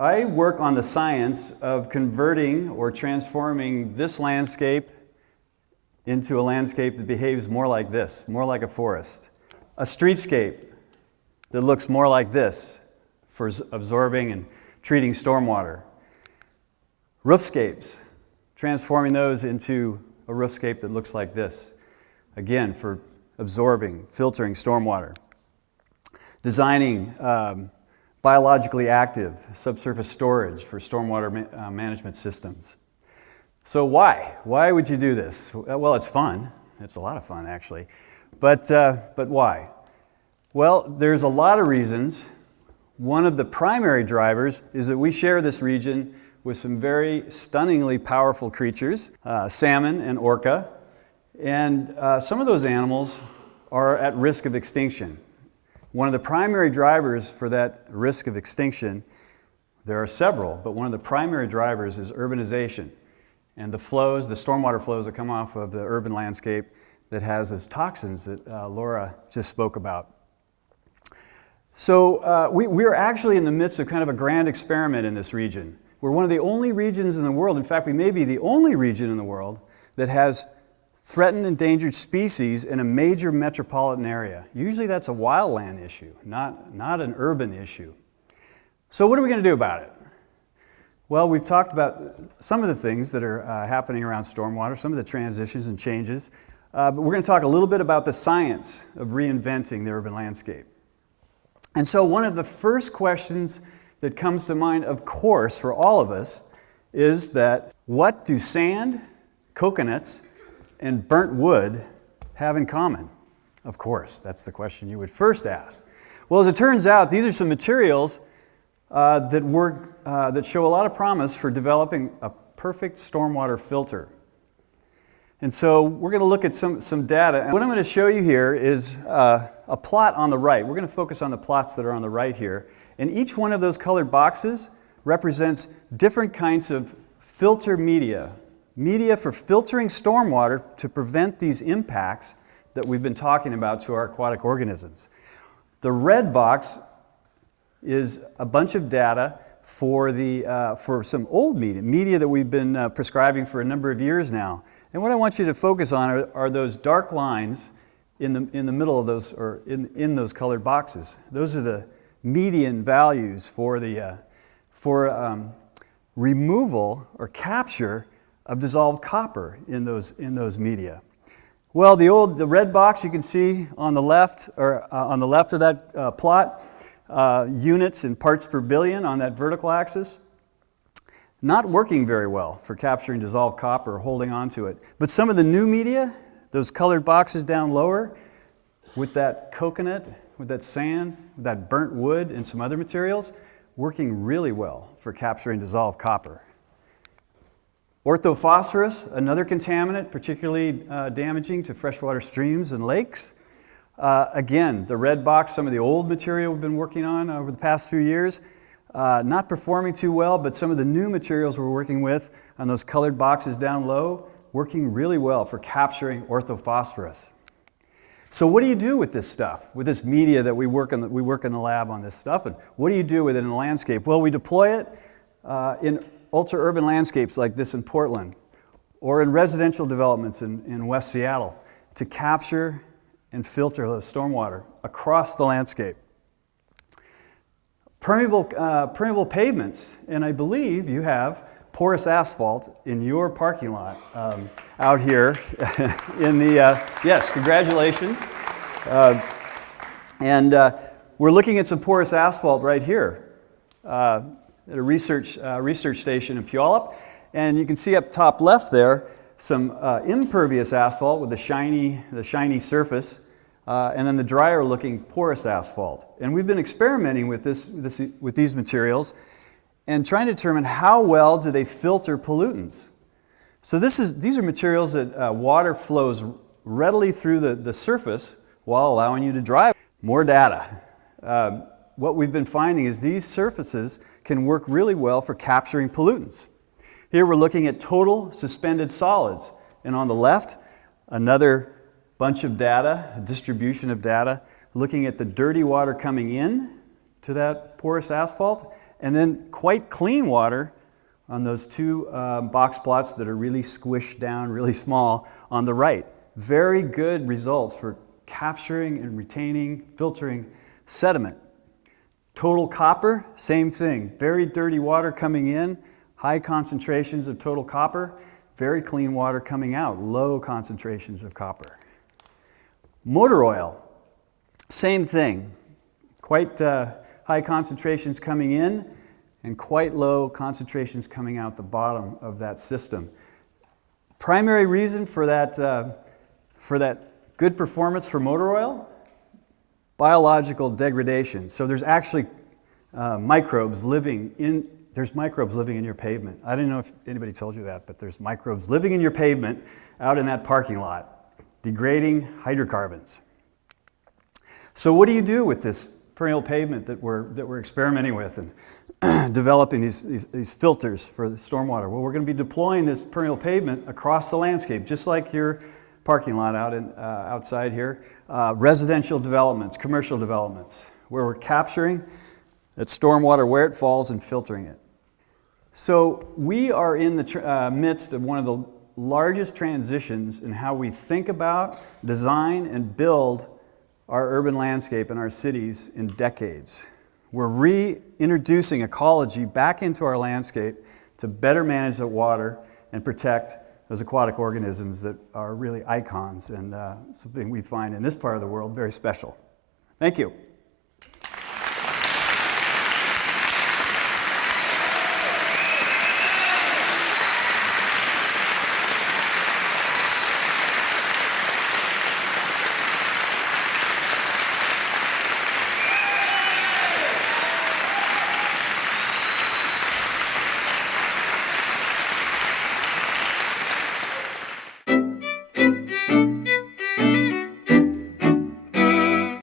I work on the science of converting or transforming this landscape into a landscape that behaves more like this, more like a forest. A streetscape that looks more like this for absorbing and treating stormwater. Roofscapes, transforming those into a roofscape that looks like this, again, for absorbing, filtering stormwater. Designing biologically active subsurface storage for stormwater management systems. So why? Why would you do this? Well, it's fun. It's a lot of fun, actually. But why? Well, there's a lot of reasons. One of the primary drivers is that we share this region with some very stunningly powerful creatures, salmon and orca, and some of those animals are at risk of extinction. One of the primary drivers for that risk of extinction, there are several, but one of the primary drivers is urbanization and the flows, the stormwater flows that come off of the urban landscape that has those toxins that Laura just spoke about. So we're actually in the midst of kind of a grand experiment in this region. We're one of the only regions in the world, in fact, we may be the only region in the world that has threatened endangered species in a major metropolitan area. Usually that's a wildland issue, not an urban issue. So what are we going to do about it? Well, we've talked about some of the things that are happening around stormwater, some of the transitions and changes, but we're going to talk a little bit about the science of reinventing the urban landscape. And so one of the first questions that comes to mind, of course, for all of us, is that what do sand, coconuts, and burnt wood have in common? Of course, that's the question you would first ask. Well, as it turns out, these are some materials that show a lot of promise for developing a perfect stormwater filter. And so we're going to look at some data. And what I'm going to show you here is a plot on the right. We're going to focus on the plots that are on the right here. And each one of those colored boxes represents different kinds of filter media for filtering stormwater to prevent these impacts that we've been talking about to our aquatic organisms. The red box is a bunch of data for some old media that we've been prescribing for a number of years now. And what I want you to focus on are those dark lines in the middle of those, or in those colored boxes. Those are the median values for removal or capture of dissolved copper in those media. Well, the red box you can see on the left, or on the left of that plot, units in parts per billion on that vertical axis, not working very well for capturing dissolved copper or holding on to it. But some of the new media, those colored boxes down lower, with that coconut, with that sand, with that burnt wood and some other materials, working really well for capturing dissolved copper. Orthophosphorus, another contaminant, particularly damaging to freshwater streams and lakes. Again, the red box, some of the old material we've been working on over the past few years, not performing too well, but some of the new materials we're working with on those colored boxes down low, working really well for capturing orthophosphorus. So what do you do with this stuff, with this media that we work in the lab on this stuff, and what do you do with it in the landscape? Well, we deploy it in ultra-urban landscapes like this in Portland, or in residential developments in West Seattle, to capture and filter the stormwater across the landscape. Permeable pavements, and I believe you have porous asphalt in your parking lot out here in the, yes, congratulations. And we're looking at some porous asphalt right here at a research station in Puyallup. And you can see up top left there some impervious asphalt with the shiny surface, and then the drier looking porous asphalt. And we've been experimenting with these materials and trying to determine how well do they filter pollutants. So these are materials that water flows readily through the surface while allowing you to drive. More data. What we've been finding is these surfaces can work really well for capturing pollutants. Here we're looking at total suspended solids, and on the left, another bunch of data, a distribution of data, looking at the dirty water coming in to that porous asphalt, and then quite clean water on those two box plots that are really squished down, really small on the right. Very good results for capturing and retaining, filtering sediment. Total copper, same thing. Very dirty water coming in, high concentrations of total copper. Very clean water coming out, low concentrations of copper. Motor oil, same thing. Quite high concentrations coming in and quite low concentrations coming out the bottom of that system. Primary reason for that good performance for motor oil, biological degradation. So there's actually microbes living in your pavement. I don't know if anybody told you that, but there's microbes living in your pavement out in that parking lot, degrading hydrocarbons. So what do you do with this perennial pavement that we're experimenting with and developing these filters for the stormwater? Well, we're going to be deploying this perennial pavement across the landscape, just like your parking lot outside here. Residential developments, commercial developments, where we're capturing that stormwater where it falls and filtering it. So we are in the midst of one of the largest transitions in how we think about, design, and build our urban landscape and our cities in decades. We're reintroducing ecology back into our landscape to better manage the water and protect those aquatic organisms that are really icons and something we find in this part of the world very special. Thank you.